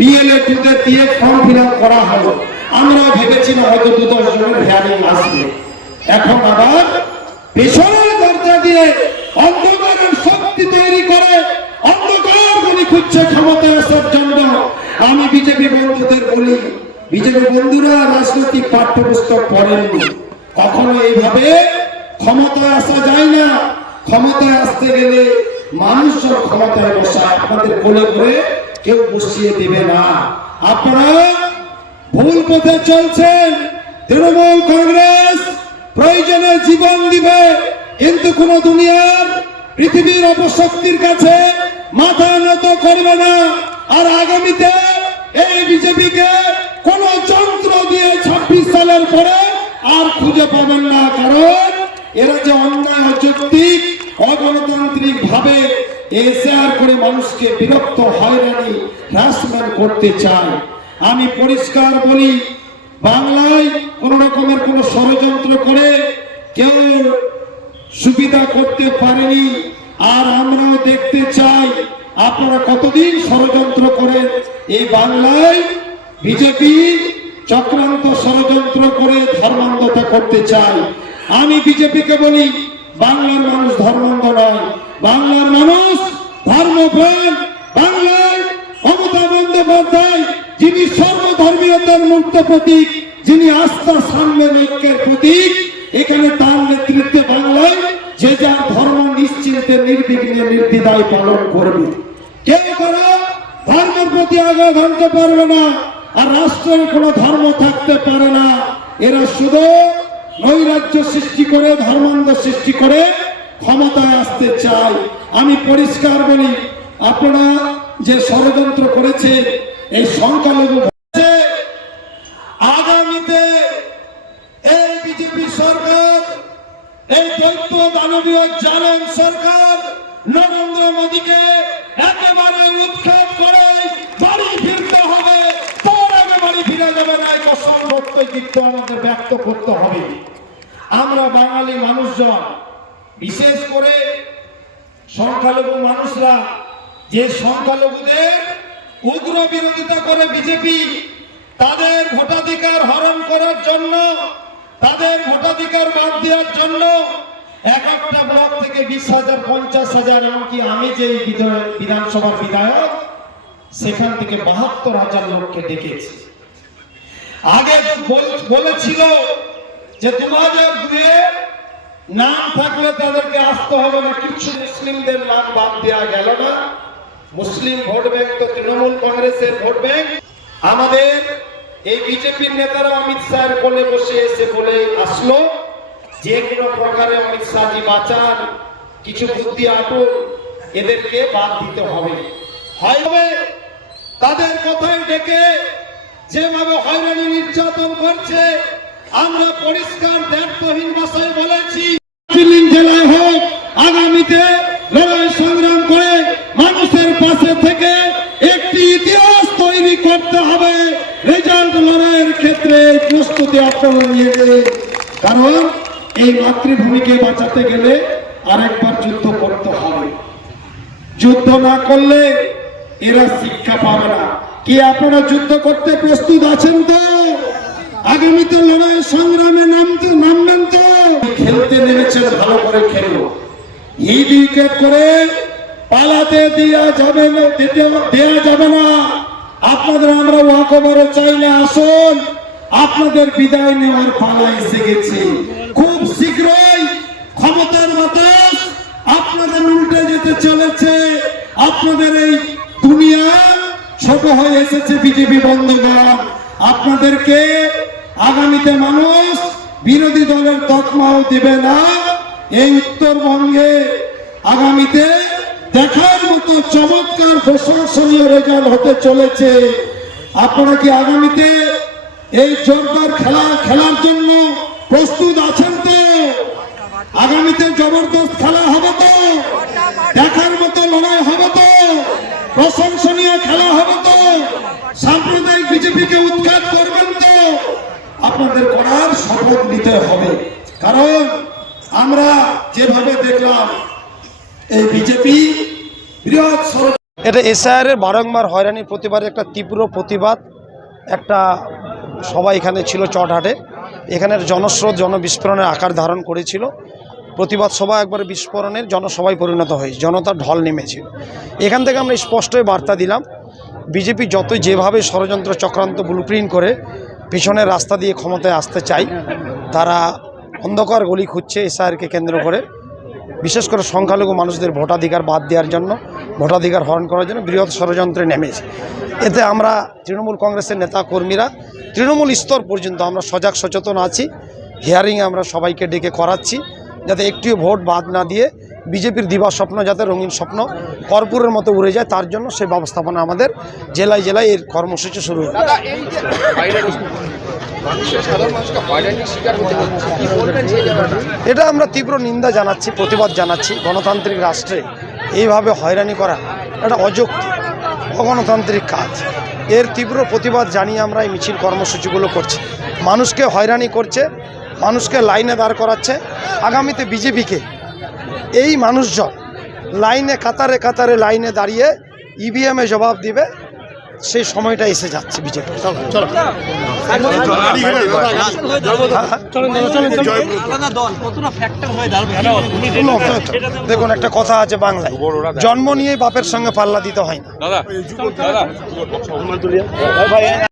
PLA2 দিয়ে form fill up করা হলো। আমরা ভেবেছি না হয়তো 2-10 জনের হিয়ারিং আসবে। এখন আবার পেছনের দরজা দিয়ে অন্ধকারের শক্তি তৈরি করে অন্ধকার গুলি খুঁজছে ক্ষমতায় আসার জন্য। আমি বিজেপি বন্ধুদের বলি, বিজেপি বন্ধুরা রাজনৈতিক পাঠ্যপুস্তক পড়েননি, কখনো এইভাবে ক্ষমতায় আসা যায় না। ক্ষমতায় আসতে গেলে মানুষজন ক্ষমতায় বসায়, আপনাদের কোলে করে কেউ বসিয়ে দেবে না। আপনারা ভুল পথে চলছেন। তৃণমূল কংগ্রেস প্রয়োজনে জীবন দিবে, কিন্তু কোন দুনিয়ার পৃথিবীর অপশক্তির কাছে মাথা নত করবে না। আর আগামীতে এই বিজেপিকে কোন যন্ত্র দিয়ে 26 সালের পরে আর খুঁজে পাবেন না, কারণ এরা যে অন্যায়, অযৌক্তিক, অগণতান্ত্রিক ভাবে এসআর করে মানুষকে বিরক্ত, হয়রানি, হ্রাসমেন্ট করতে চায়। আমি পরিষ্কার বলি, বাংলায় কোন রকমের কোন ষড়যন্ত্র করে কেউ সুবিধা করতে পারেনি। আর আমরাও দেখতে চাই আপনারা কতদিন ষড়যন্ত্র করেন। এই বাংলায় বিজেপি চক্রান্ত ষড়যন্ত্র করে ধর্মান্ধতা করতে চায়। আমি বিজেপিকে বলি, বাংলার মানুষ ধর্মান্ধ নয়, বাংলার মানুষ ধর্মপ্রাণ। বাংলায় মমতা বন্দ্যোপাধ্যায়, যিনি সর্বধর্মীয়তার মুক্ত প্রতীক, যিনি আস্থা, সাম্য, ঐক্যের প্রতীক, এখানে তার নেতৃত্বে বাংলায় যে যার ধর্ম নিশ্চিন্তে, নির্বিঘ্নে, নির্দ্বিধায় পালন করবে। কেউ কারো ধর্মের প্রতি আঘাত আনতে পারবে না, আর রাষ্ট্রের কোন ধর্ম থাকতে পারে না। এরা শুধু নৈরাজ্য সৃষ্টি করে, ধর্মান্ধ সৃষ্টি করে ক্ষমতায় আসতে চায়। আমি পরিষ্কার বলি, আপনারা যে ষড়যন্ত্র করেছে এই সংখ্যালঘু, আগামীতে এই বিজেপি সরকার, এই দৈত্য দানবীয় জালেম সরকার নরেন্দ্র মোদীকে একেবারে উৎখাত করে বাড়ি ফিরতে হবে। তার আগে বাড়ি ফিরে যাবে না, এই সংরক্ষিত আমাদের ব্যক্ত করতে হবে। আমরা বাঙালি মানুষজন, বিশেষ করে সংখ্যালঘু মানুষরা, যে সংখ্যালঘুদের উগ্র বিরোধিতা করে বিজেপি, তাদের ভোটাধিকার হরণ করার জন্য, তাদের ভোটাধিকার বাদ দেওয়ার জন্য এক একটা ব্লক থেকে 20,000, 50,000, এমনকি আমি যে বিধানসভার বিধায়ক, সেখান থেকে 72,000 লোককে ডেকেছি। আগে বলেছিল যে 2002 নাম থাকলে তাদেরকে আসতে হবে না, কিছু মুসলিমদের নাম বাদ দেওয়া গেল না। মুসলিম ভোট ব্যাংক তো তৃণমূল কংগ্রেসের ভোট ব্যাংক। আমাদের এই বিজেপির নেতারা অমিত শাহের কোলে বসে এসে বলে আসলো, যে কোনো প্রকারে অমিত শাহজি বাঁচান, কিছু বুদ্ধি আটুন, এদেরকে বাদ দিতে হবে। হবে তাদের কথায় ডেকে যেভাবে হয়রানি, নির্যাতন করছে, আমরা পরিষ্কার দায়িত্বহীন ভাষায় বলেছি, জেলায় হোক, আগামীতে লড়াই সংগ্রাম করে মানুষের পাশে থেকে একটি ইতিহাস তৈরি করতে হবে। রেজাল্ট লড়াইয়ের ক্ষেত্রে প্রস্তুতি আপনারা নিয়ে গেলেন, কারণ এই মাতৃভূমিকে বাঁচাতে গেলে আরেকবার যুদ্ধ করতে হবে। যুদ্ধ না করলে এরা শিক্ষা পাবে না। কি আপনারা যুদ্ধ করতে প্রস্তুত আছেন তো? আগামীতে লড়াই সংগ্রামে নামবেন তো? খেলতে নেমেছেন, ভালো করে খেলো। হিট উইকেট করে পালাতে দেওয়া যাবে না। আপনাদের আমরা ওয়াকওভারে চাইলে আসুন, আপনাদের বিদায় নেওয়ার পালা এসে গেছে। খুব শীঘ্রই ক্ষমতার বাতাস আপনাদের উল্টে যেতে চলেছে। আপনাদের এই দুনিয়া ছোট হয়ে এসেছে বিজেপি বন্ধুগণ। আপনাদেরকে আগামীতে মানুষ বিরোধী দলের তকমাও দেবে না। এই উত্তরবঙ্গে আগামীতে দেখার মতো চমৎকার প্রশংসনীয় রেজাল্ট হতে চলেছে। আপনারা কি আগামীতে এই জোরদার খেলার জন্য প্রস্তুত আছেন তো? আগামীতে জবরদস্ত খেলা হবে তো? দেখার মতো লড়াই হবে তো? প্রশংসনীয় খেলা হবে তো? সাম্প্রদায়িক বিজেপিকে উৎখাত করবেন তো? আপনাদের করার শপথ নিতে হবে, কারণ আমরা যেভাবে দেখলাম এই বিজেপি বৃহৎ এটা এসআইআরের বারংবার হয়রানির প্রতিবাদে একটা তীব্র প্রতিবাদ, একটা সবাই এখানে ছিল চটহাটে। এখানের জনস্রোত জনবিস্ফোরণের আকার ধারণ করেছিল। প্রতিবাদ সভা একবারে বিস্ফোরণের জনসভায় পরিণত হয়েছে, জনতার ঢল নেমেছিল। এখান থেকে আমরা স্পষ্টই বার্তা দিলাম, বিজেপি যতই যেভাবে ষড়যন্ত্র চক্রান্ত ব্লুপ্রিন্ট করে পিছনের রাস্তা দিয়ে ক্ষমতায় আসতে চায়, তারা অন্ধকার গলি খুঁজছে এসআইআরকে কেন্দ্র করে, বিশেষ করে সংখ্যালঘু মানুষদের ভোটাধিকার বাদ দেওয়ার জন্য, ভোটাধিকার হরণ করার জন্য বৃহৎ ষড়যন্ত্রে নেমেছে। এতে আমরা তৃণমূল কংগ্রেসের নেতা কর্মীরা তৃণমূল স্তর পর্যন্ত আমরা সজাগ সচেতন আছি। হিয়ারিংয়ে আমরা সবাইকে ডেকে করাচ্ছি যাতে একটিও ভোট বাদ না দিয়ে বিজেপির দিবা স্বপ্ন যাতে রঙিন স্বপ্ন কর্পূরের মতো উড়ে যায়, তার জন্য সেই ব্যবস্থাপনা আমাদের জেলায় জেলায় এর কর্মসূচি শুরু হবে। এটা আমরা তীব্র নিন্দা জানাচ্ছি, প্রতিবাদ জানাচ্ছি। গণতান্ত্রিক রাষ্ট্রে এইভাবে হয়রানি করা একটা অযৌক্তিক অগণতান্ত্রিক কাজ। এর তীব্র প্রতিবাদ জানিয়ে আমরা এই মিছিল কর্মসূচিগুলো করছি। মানুষকে হয়রানি করছে, মানুষকে লাইনে দাঁড় করাচ্ছে। আগামীতে বিজেপিকে এই মানুষজন লাইনে কাতারে কাতারে লাইনে দাঁড়িয়ে ইভিএমে জবাব দিবে, সেই সময়টা এসে যাচ্ছে বিজেপি। দেখুন, একটা কথা আছে বাংলায়, জন্ম নিয়ে বাপের সঙ্গে পাল্লা দিতে হয় না।